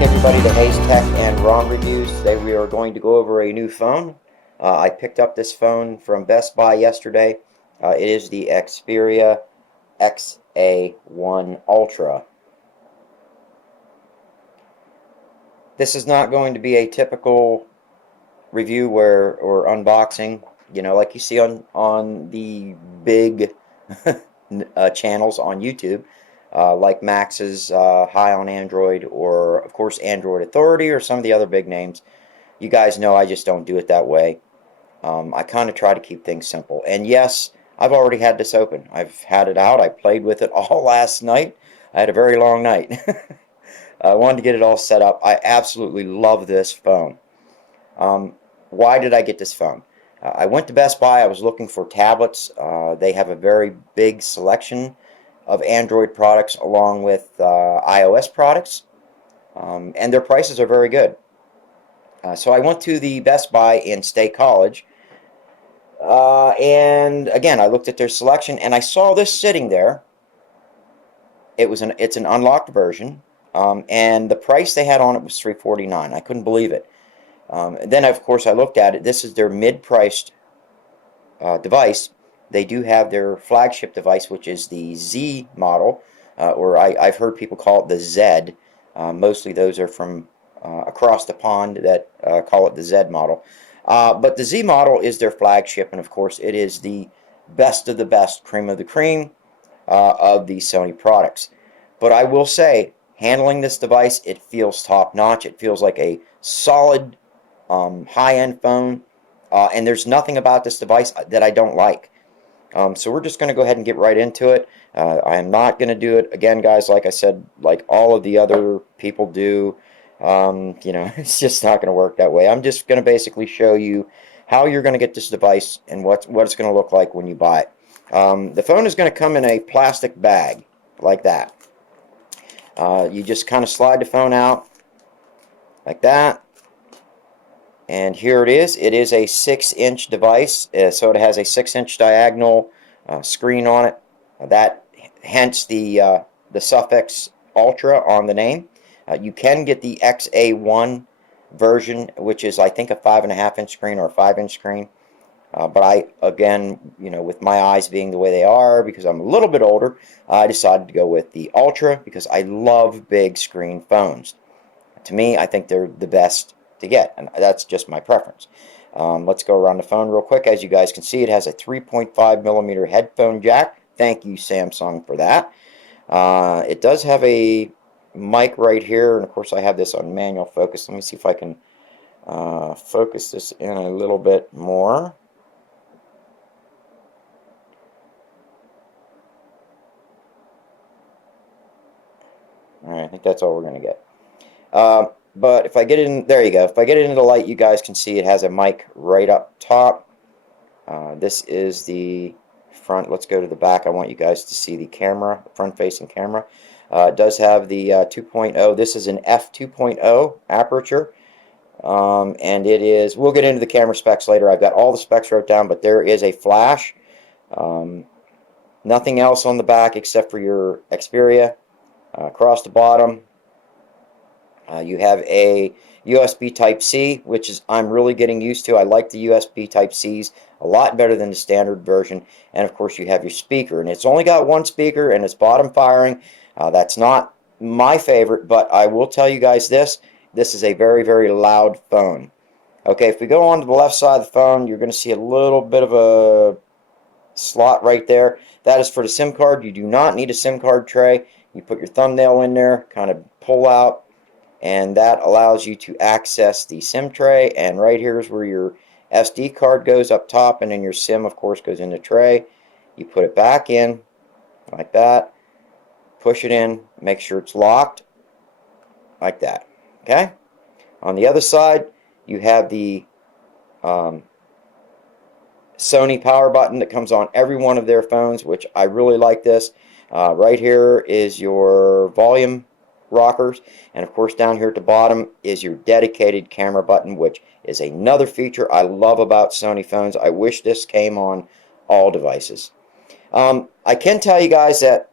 back, everybody, to Hayes Tech and ROM Reviews. Today we are going to go over a new phone. I picked up this phone from Best Buy yesterday. It is the Xperia XA1 Ultra. This is not going to be a typical review or unboxing, like you see on the big channels on YouTube. Like Max's High on Android, or of course Android Authority, or some of the other big names. You guys know I just don't do it that way. I kind of try to keep things simple. And yes, I've already had this open. I've had it out. I played with it all last night. I had a very long night. I wanted to get it all set up. I absolutely love this phone. Why did I get this phone? I went to Best Buy. I was looking for tablets. They have a very big selection of Android products along with iOS products, and their prices are very good. So I went to the Best Buy in State Colledge, and again I looked at their selection and I saw this sitting there. It's an unlocked version, and the price they had on it was $349. I couldn't believe it. Then of course I looked at it. This is their mid-priced device. They do have their flagship device, which is the Z model, or I've heard people call it the Z. Mostly those are from across the pond that call it the Z model. But the Z model is their flagship, and of course it is the best of the best, cream of the cream of the Sony products. But I will say, handling this device, it feels top-notch. It feels like a solid high-end phone, and there's nothing about this device that I don't like. So we're just going to go ahead and get right into it. I am not going to do it again, guys, like I said, like all of the other people do. It's just not going to work that way. I'm just going to basically show you how you're going to get this device and what it's going to look like when you buy it. The phone is going to come in a plastic bag like that. You just kind of slide the phone out like that. And here it is. It is a 6-inch device, so it has a 6-inch diagonal screen on it. Hence the suffix Ultra on the name. You can get the XA1 version, which is I think a 5.5-inch screen or a 5-inch screen. But I, again, with my eyes being the way they are, because I'm a little bit older, I decided to go with the Ultra because I love big screen phones. To me, I think they're the best to get, and that's just my preference. Let's go around the phone real quick. As you guys can see, it has a 3.5mm headphone jack. Thank you, Samsung, for that. It does have a mic right here, and of course I have this on manual focus. Let me see if I can focus this in a little bit more. Alright, I think that's all we're going to get. But if I get it in, there you go. If I get it into the light, you guys can see it has a mic right up top. This is the front. Let's go to the back. I want you guys to see the camera, the front-facing camera. It does have the 2.0. This is an f2.0 aperture. And it is, we'll get into the camera specs later. I've got all the specs wrote down, but there is a flash. Nothing else on the back except for your Xperia. Across the bottom, you have a USB Type-C, which I'm really getting used to. I like the USB Type-Cs a lot better than the standard version. And of course you have your speaker, and it's only got one speaker and it's bottom firing. That's not my favorite, but I will tell you guys this is a very, very loud phone. Okay, if we go on to the left side of the phone, you're going to see a little bit of a slot right there. That is for the SIM card. You do not need a SIM card tray. You put your thumbnail in there, kind of pull out, and that allows you to access the SIM tray. And right here is where your SD card goes up top, and then your SIM, of course, goes in the tray. You put it back in like that, push it in, make sure it's locked like that. Okay? On the other side, you have the Sony power button that comes on every one of their phones, which I really like this. Right here is your volume rockers, and of course down here at the bottom is your dedicated camera button, which is another feature I love about Sony phones. I wish this came on all devices. I can tell you guys that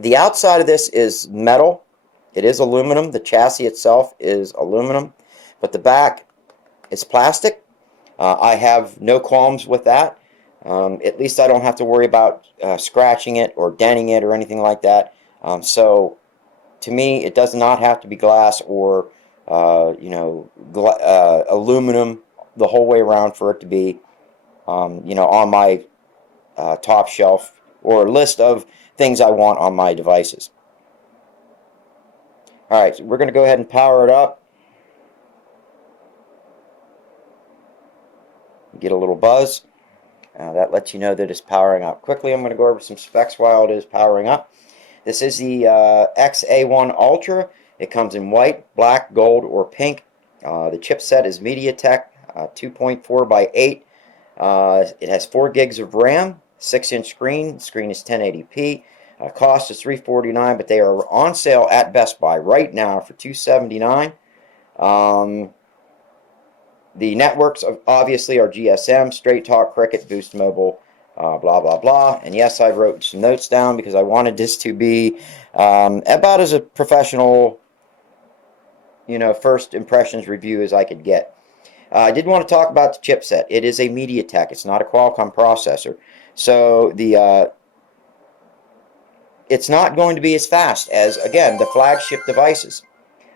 the outside of this is metal, It is aluminum. The chassis itself is aluminum, but the back is plastic. I have no qualms with that. At least I don't have to worry about scratching it or denting it or anything like that. So to me, it does not have to be glass or aluminum the whole way around for it to be on my top shelf or list of things I want on my devices. Alright, so we're going to go ahead and power it up. Get a little buzz. That lets you know that it's powering up. Quickly, I'm going to go over some specs while it is powering up. This is the XA1 Ultra. It comes in white, black, gold, or pink. The chipset is MediaTek 2.4 by 8. It has 4 gigs of RAM, 6-inch screen. The screen is 1080p. Cost is $349, but they are on sale at Best Buy right now for $279. The networks obviously are GSM, Straight Talk, Cricket, BoostMobile, blah, blah, blah. And yes, I wrote some notes down because I wanted this to be about as a professional, first impressions review as I could get. I did want to talk about the chipset. It is a MediaTek. It's not a Qualcomm processor. So it's not going to be as fast as, again, the flagship devices.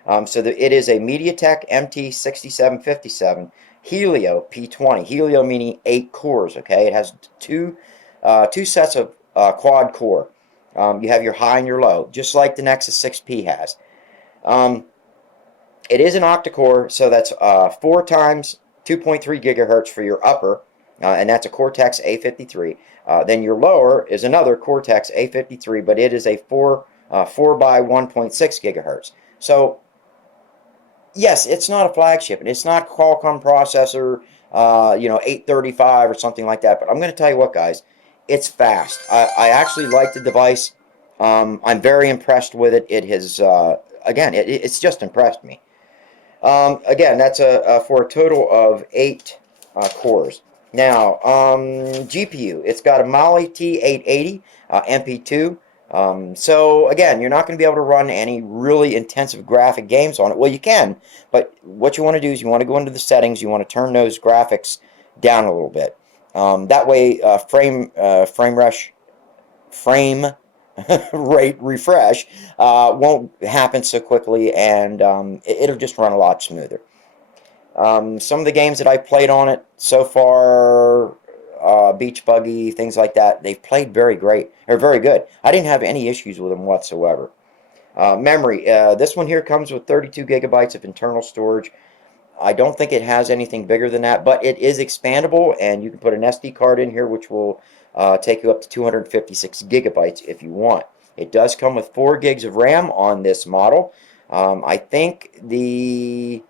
It is a MediaTek MT6757 Helio P20. Helio meaning 8 cores. Okay, it has two sets of quad core. You have your high and your low, just like the Nexus 6P has. It is an octa-core, so that's 4 times 2.3 gigahertz for your upper, and that's a Cortex A53. Then your lower is another Cortex A53, but it is a 4 by 1.6 gigahertz. So yes, it's not a flagship, and it's not a Qualcomm processor, 835 or something like that. But I'm going to tell you what, guys, it's fast. I actually like the device. I'm very impressed with it. It has, again, it's just impressed me. Again, that's for a total of 8 cores. Now, GPU, it's got a Mali T880 MP2. So again, you're not going to be able to run any really intensive graphic games on it. Well, you can, but what you want to do is you want to go into the settings. You want to turn those graphics down a little bit. That way, frame rate refresh won't happen so quickly, and it'll just run a lot smoother. Some of the games that I've played on it so far, Beach Buggy, things like that, they've played very great, or very good. I didn't have any issues with them whatsoever. Memory, this one here comes with 32 gigabytes of internal storage. I don't think it has anything bigger than that, but it is expandable, and you can put an SD card in here, which will take you up to 256 gigabytes if you want. It does come with 4 gigs of RAM on this model. I think the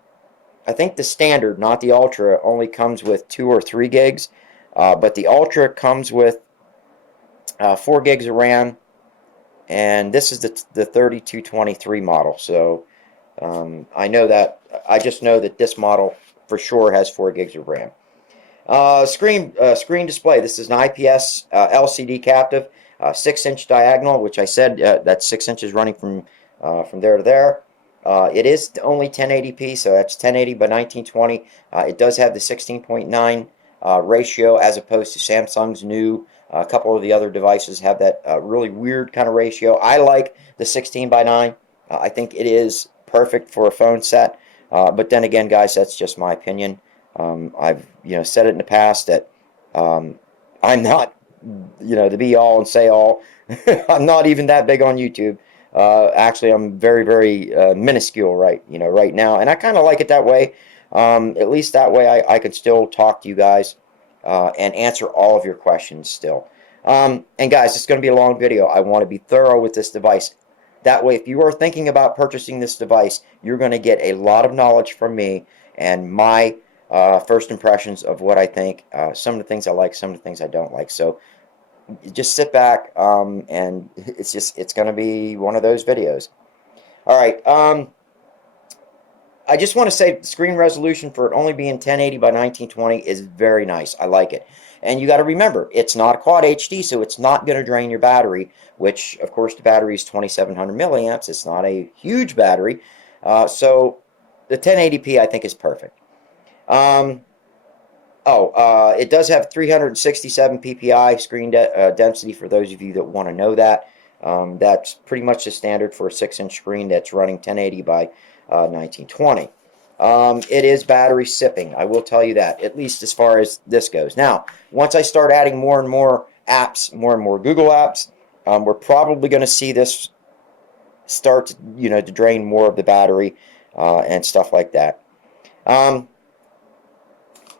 standard, not the Ultra, only comes with 2 or 3 gigs, but the Ultra comes with 4 gigs of RAM, and this is the 3223 model. So I just know that this model for sure has 4 gigs of RAM. Screen display. This is an IPS LCD captive, 6-inch diagonal, which I said that's 6 inches running from there to there. It is only 1080p, so that's 1080 by 1920. It does have the 16.9 ratio, as opposed to Samsung's new. A couple of the other devices have that really weird kind of ratio. I like the 16 by 9. I think it is perfect for a phone set. But then again, guys, that's just my opinion. I've said it in the past that I'm not the be all and say all. I'm not even that big on YouTube. Actually, I'm very, very minuscule right now, and I kind of like it that way. At least that way I can still talk to you guys and answer all of your questions still. And guys, it's going to be a long video. I want to be thorough with this device. That way, if you are thinking about purchasing this device, you're going to get a lot of knowledge from me and my first impressions of what I think, some of the things I like, some of the things I don't like. So just sit back, and it's going to be one of those videos. All right. I just want to say the screen resolution for it only being 1080 by 1920 is very nice. I like it. And you got to remember, it's not Quad HD, so it's not going to drain your battery, which, of course, the battery is 2700 milliamps. It's not a huge battery. So the 1080p, I think, is perfect. It does have 367 ppi screen density for those of you that want to know that. That's pretty much the standard for a 6-inch screen that's running 1080 by 1920. It is battery sipping, I will tell you that, at least as far as this goes. Now, once I start adding more and more apps, more and more Google apps, we're probably going to see this start, to drain more of the battery and stuff like that.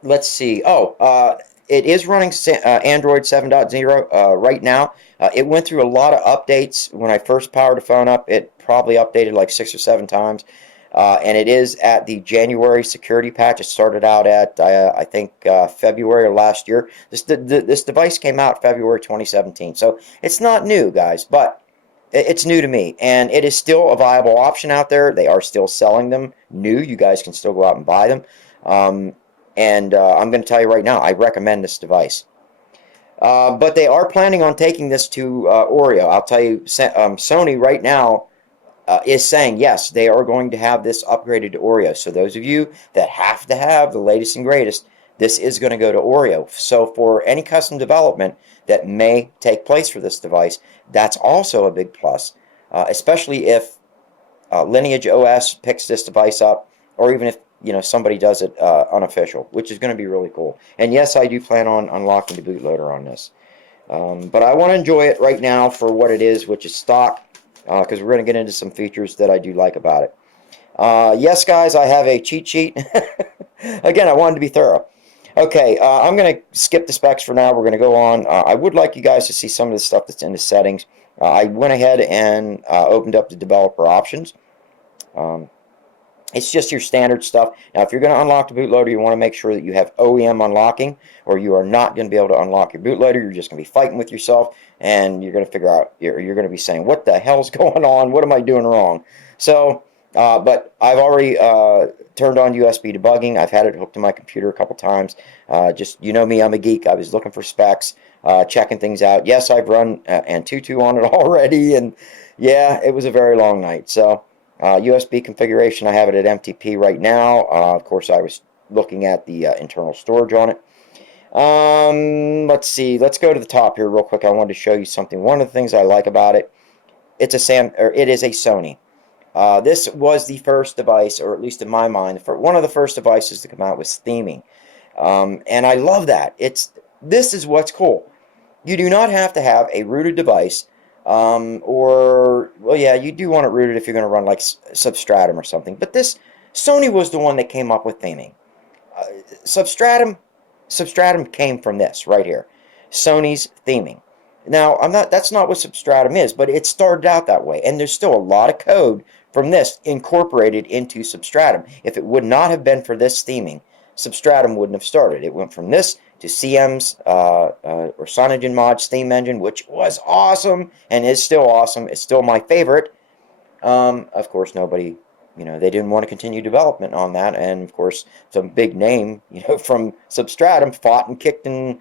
Let's see. It is running Android 7.0 right now. It went through a lot of updates. When I first powered the phone up, it probably updated like 6 or 7 times. And it is at the January security patch. It started out at, I think, February of last year. This device came out February 2017. So it's not new, guys, but it's new to me. And it is still a viable option out there. They are still selling them new. You guys can still go out and buy them. And I'm going to tell you right now, I recommend this device. But they are planning on taking this to Oreo. I'll tell you, Sony right now is saying, yes, they are going to have this upgraded to Oreo. So those of you that have to have the latest and greatest, this is going to go to Oreo. So for any custom development that may take place for this device, that's also a big plus, especially if Lineage OS picks this device up, or even if somebody does it unofficial, which is going to be really cool. And yes, I do plan on unlocking the bootloader on this. But I want to enjoy it right now for what it is, which is stock, because we're going to get into some features that I do like about it. Yes, guys, I have a cheat sheet. Again, I wanted to be thorough. Okay, I'm going to skip the specs for now. We're going to go on. I would like you guys to see some of the stuff that's in the settings. I went ahead and opened up the developer options. It's just your standard stuff. Now, if you're going to unlock the bootloader, you want to make sure that you have OEM unlocking, or you are not going to be able to unlock your bootloader. You're just going to be fighting with yourself, and you're going to figure out, you're going to be saying, what the hell's going on? What am I doing wrong? So, but I've already turned on USB debugging. I've had it hooked to my computer a couple times. Just, you know me, I'm a geek. I was looking for specs, checking things out. Yes, I've run Antutu on it already, and yeah, it was a very long night. So, USB configuration, I have it at MTP right now. Of course, I was looking at the internal storage on it. Let's see. Let's go to the top here real quick. I wanted to show you something. One of the things I like about it, it is a Sony. This was the first device, or at least in my mind, one of the first devices to come out with theming. And I love that. This is what's cool. You do not have to have a rooted device. Well, yeah, you do want it rooted if you're going to run like Substratum or something. But Sony was the one that came up with theming. Substratum came from this right here, Sony's theming. Now, that's not what Substratum is, but it started out that way, and there's still a lot of code from this incorporated into Substratum. If it would not have been for this theming, Substratum wouldn't have started. It went from this to CM's or Sonogen Mod's theme engine, which was awesome and is still awesome. It's still my favorite. Of course, nobody, they didn't want to continue development on that, and of course, some big name, from Substratum fought and kicked and,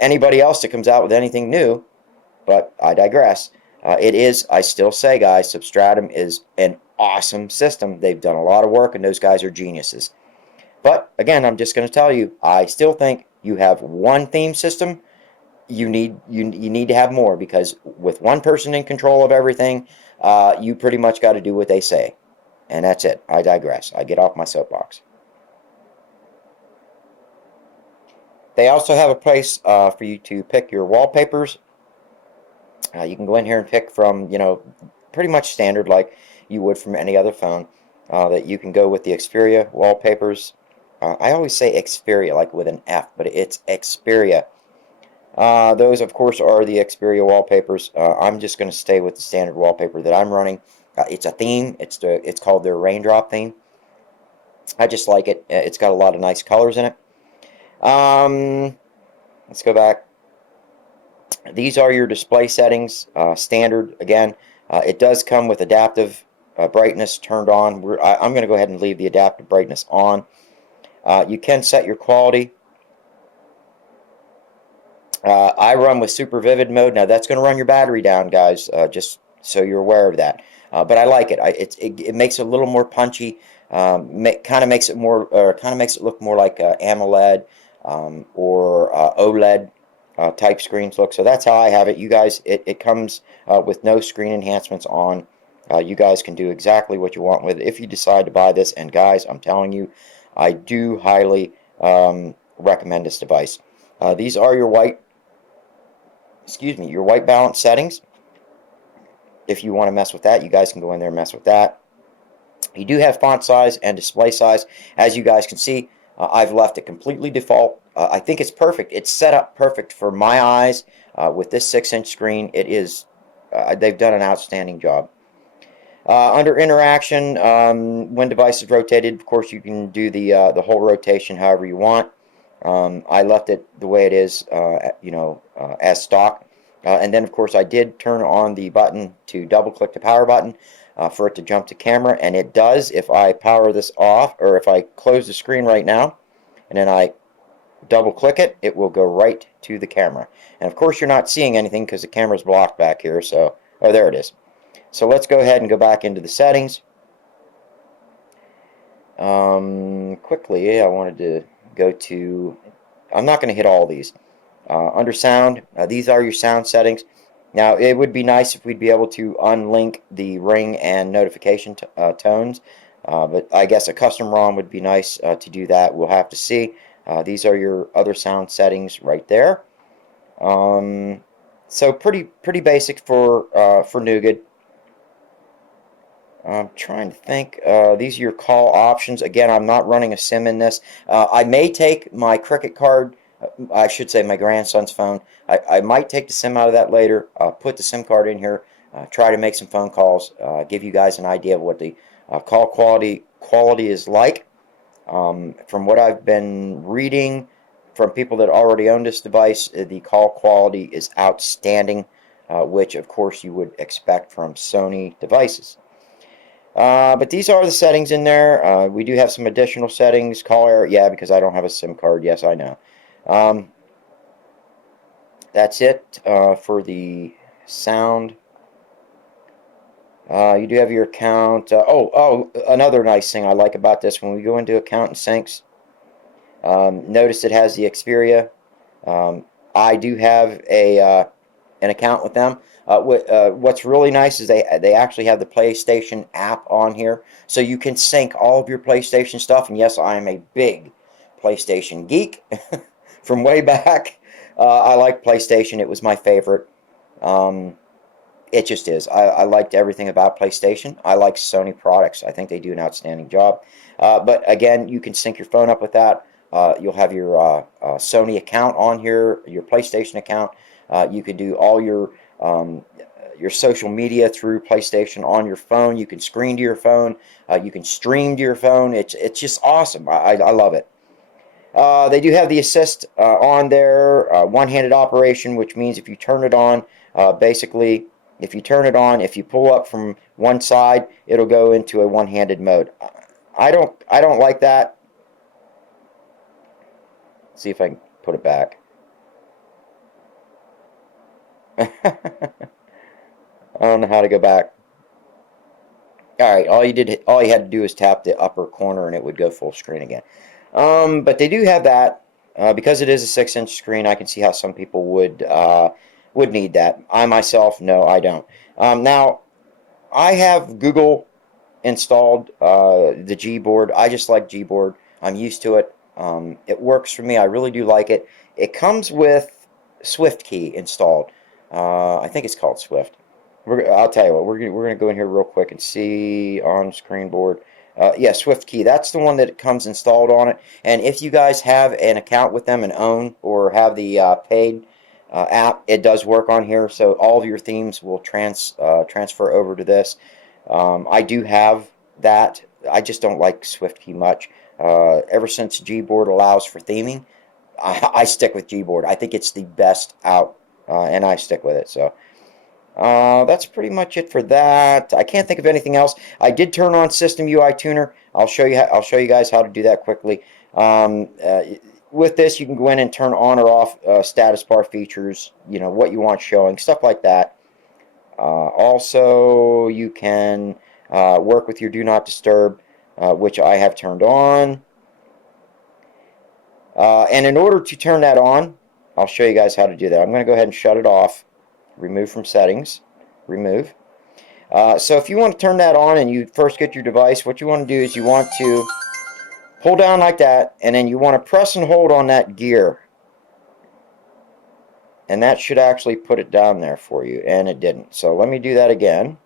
anybody else that comes out with anything new. But I digress. I still say, guys, Substratum is an awesome system. They've done a lot of work, and those guys are geniuses. But, again, I'm just going to tell you, I still think you have one theme system. You need to have more, because with one person in control of everything, you pretty much got to do what they say. And that's it. I digress. I get off my soapbox. They also have a place for you to pick your wallpapers. You can go in here and pick from, pretty much standard like you would from any other phone. That you can go with the Xperia wallpapers. I always say Xperia, like with an F, but it's Xperia. Those, of course, are the Xperia wallpapers. I'm just going to stay with the standard wallpaper that I'm running. It's a theme. It's called their Raindrop theme. I just like it. It's got a lot of nice colors in it. Let's go back. These are your display settings. Standard, again. It does come with adaptive brightness turned on. I'm going to go ahead and leave the adaptive brightness on. You can set your quality. I run with super vivid mode. Now that's going to run your battery down, guys, just so you're aware of that. But I like it. It makes it a little more punchy. Kind of makes it more, or kind of makes it look more like AMOLED or OLED type screens look. So that's how I have it. You guys, it comes with no screen enhancements on. You guys can do exactly what you want with it if you decide to buy this. And guys, I'm telling you, I do highly recommend this device. These are your your white balance settings. If you want to mess with that, you guys can go in there and mess with that. You do have font size and display size. As you guys can see, I've left it completely default. I think it's perfect. It's set up perfect for my eyes with this 6-inch screen. It is, they've done an outstanding job. Under interaction, when device is rotated, of course, you can do the whole rotation however you want. I left it the way it is, as stock. And then, of course, I did turn on the button to double-click the power button for it to jump to camera. And it does if I power this off, or if I close the screen right now, and then I double-click it, it will go right to the camera. And, of course, you're not seeing anything because the camera's blocked back here. So, oh, there it is. So let's go ahead and go back into the settings. Quickly, I wanted to go to, I'm not going to hit all these. Under sound, these are your sound settings. Now, it would be nice if we'd be able to unlink the ring and notification tones, but I guess a custom ROM would be nice to do that. We'll have to see. These are your other sound settings right there. So pretty basic for Nougat. I'm trying to think. These are your call options. Again, I'm not running a SIM in this. I may take my Cricket card, I should say my grandson's phone. I might take the SIM out of that later, put the SIM card in here, try to make some phone calls, give you guys an idea of what the call quality is like. From what I've been reading from people that already own this device, the call quality is outstanding, which of course you would expect from Sony devices. But these are the settings in there. We do have some additional settings. Call error, yeah, because I don't have a SIM card. Yes, I know. That's it for the sound. You do have your account. Another nice thing I like about this, when we go into account and syncs, notice it has the Xperia. I do have an account with them. What's really nice is they actually have the PlayStation app on here, so you can sync all of your PlayStation stuff. And yes, I am a big PlayStation geek from way back. I like PlayStation. It was my favorite. It just is. I liked everything about PlayStation. I like Sony products. I think they do an outstanding job. But again, you can sync your phone up with that. You'll have your Sony account on here, your PlayStation account. You can do all your social media through PlayStation on your phone. You can screen to your phone. You can stream to your phone. It's just awesome. I love it. They do have the assist on there, one-handed operation, which means if you turn it on, basically, if you turn it on, if you pull up from one side, it'll go into a one-handed mode. I don't like that. Let's see if I can put it back. I don't know how to go back. All right, all you had to do is tap the upper corner and it would go full screen again. But they do have that. Because it is a 6-inch screen, I can see how some people would need that. I myself, no, I don't. Now, I have Google installed, the Gboard. I just like Gboard. I'm used to it. It works for me. I really do like it. It comes with SwiftKey installed. I think it's called Swift. I'll tell you what. We're gonna go in here real quick and see on screen board. Yeah, SwiftKey. That's the one that comes installed on it. And if you guys have an account with them and own or have the paid app, it does work on here. So all of your themes will transfer over to this. I do have that. I just don't like SwiftKey much. Ever since Gboard allows for theming, I stick with Gboard. I think it's the best out, and I stick with it. So That's pretty much it for that. I can't think of anything else. I did turn on System UI Tuner. I'll show you guys how to do that quickly. Um, uh, with this, you can go in and turn on or off status bar features. You know what you want showing, stuff like that. Also, you can work with your Do Not Disturb, which I have turned on. And in order to turn that on, I'll show you guys how to do that. I'm going to go ahead and shut it off. Remove from settings. Remove. So if you want to turn that on and you first get your device, what you want to do is you want to pull down like that, and then you want to press and hold on that gear. And that should actually put it down there for you, and it didn't. So let me do that again.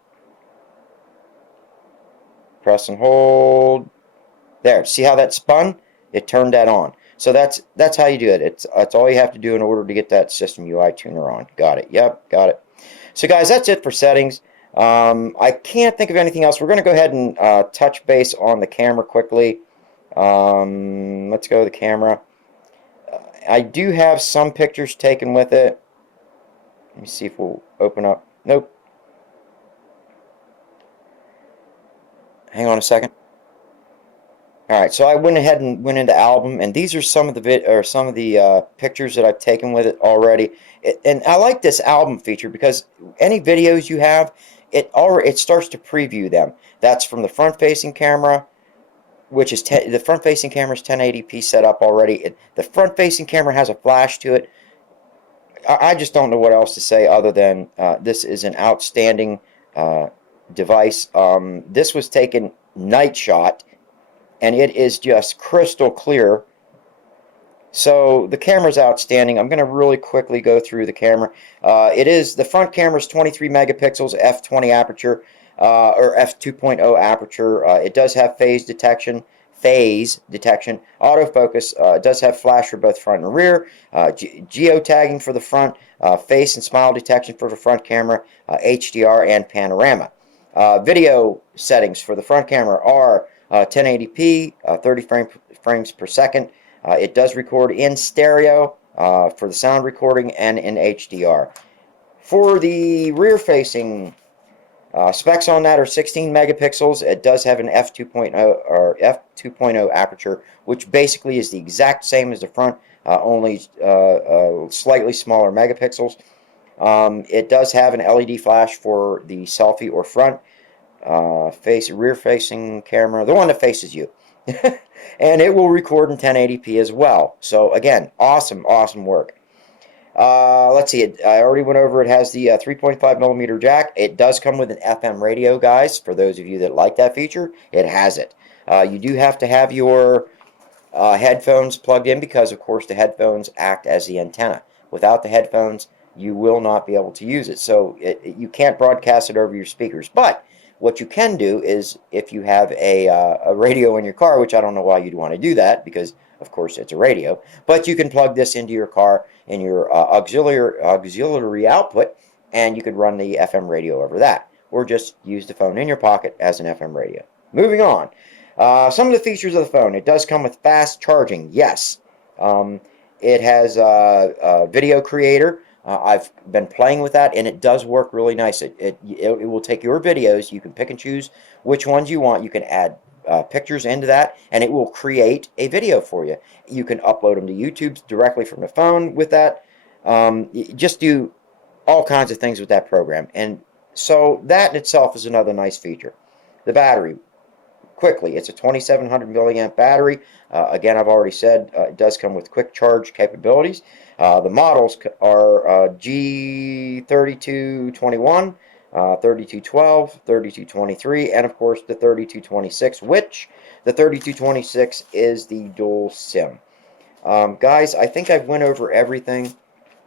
Press and hold. There, see how that spun? It turned that on. So that's how you do it. That's all you have to do in order to get that System UI Tuner on. Got it. Yep, got it. So guys, that's it for settings. I can't think of anything else. We're going to go ahead and touch base on the camera quickly. Let's go to the camera. I do have some pictures taken with it. Let me see if we'll open up. Nope. Hang on a second. All right, so I went ahead and went into album, and these are some of the pictures that I've taken with it already. And I like this album feature because any videos you have, it starts to preview them. That's from the front-facing camera, which is the front-facing camera is 1080p set up already. The front-facing camera has a flash to it. I just don't know what else to say other than this is an outstanding device. This was taken night shot, and it is just crystal clear. So the camera's outstanding. I'm going to really quickly go through the camera. The front camera is 23 megapixels, f20 aperture, or f2.0 aperture. It does have phase detection, autofocus. It does have flash for both front and rear, geotagging for the front, face and smile detection for the front camera, HDR and panorama. Video settings for the front camera are 1080p, 30 frames per second. It does record in stereo for the sound recording and in HDR. For the rear-facing specs on that are 16 megapixels. It does have an f2.0 aperture, which basically is the exact same as the front, only slightly smaller megapixels. It does have an LED flash for the selfie or front rear-facing camera, the one that faces you. And it will record in 1080p as well. So again, awesome work. Let's see, I already went over it. Has the 3.5 millimeter jack. It does come with an FM radio, guys. For those of you that like that feature, it has it. You do have to have your headphones plugged in because, of course, the headphones act as the antenna. Without the headphones, you will not be able to use it. So you can't broadcast it over your speakers. But what you can do is, if you have a radio in your car, which I don't know why you'd want to do that because, of course, it's a radio, but you can plug this into your car in your auxiliary output, and you could run the FM radio over that, or just use the phone in your pocket as an FM radio. Moving on. Some of the features of the phone. It does come with fast charging, yes. It has a video creator. I've been playing with that, and it does work really nice. It will take your videos. You can pick and choose which ones you want. You can add pictures into that, and it will create a video for you. You can upload them to YouTube directly from the phone with that. Just do all kinds of things with that program. And so that in itself is another nice feature. The battery. Quickly, it's a 2700 milliamp battery. Again, I've already said it does come with quick charge capabilities. The models are G3221, 3212, 3223, and of course the 3226, which the 3226 is the dual SIM. Guys, I think I've went over everything.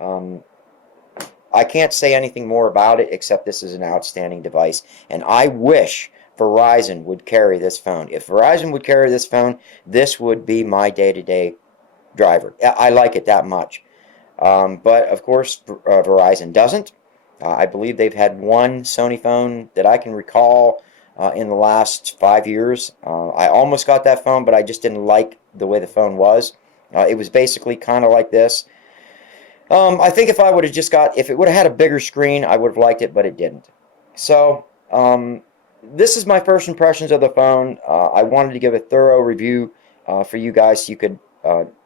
I can't say anything more about it except this is an outstanding device, and I wish Verizon would carry this phone. If Verizon would carry this phone, this would be my day-to-day driver. I like it that much. But, of course, Verizon doesn't. I believe they've had one Sony phone that I can recall in the last 5 years. I almost got that phone, but I just didn't like the way the phone was. It was basically kind of like this. I think if I would have just got, if it would have had a bigger screen, I would have liked it, but it didn't. So, this is my first impressions of the phone. I wanted to give a thorough review for you guys so you could,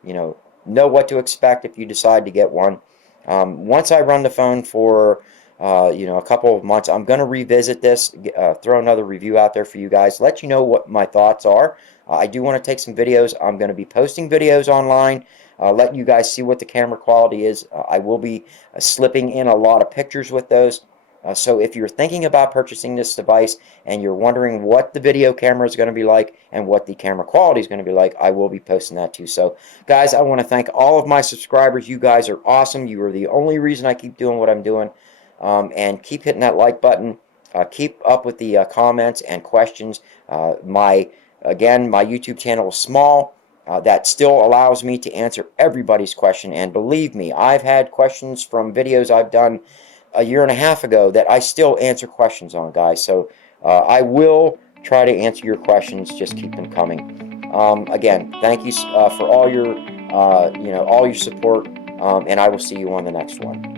you know what to expect if you decide to get one. Once I run the phone for, a couple of months, I'm going to revisit this, throw another review out there for you guys, let you know what my thoughts are. I do want to take some videos. I'm going to be posting videos online, letting you guys see what the camera quality is. I will be slipping in a lot of pictures with those. So if you're thinking about purchasing this device and you're wondering what the video camera is going to be like and what the camera quality is going to be like, I will be posting that too. So guys, I want to thank all of my subscribers. You guys are awesome. You are the only reason I keep doing what I'm doing. And keep hitting that like button. Keep up with the comments and questions. Again, my YouTube channel is small. That still allows me to answer everybody's question. And believe me, I've had questions from videos I've done a year and a half ago that I still answer questions on, guys. So I will try to answer your questions. Just keep them coming. Again, thank you for all your, all your support. And I will see you on the next one.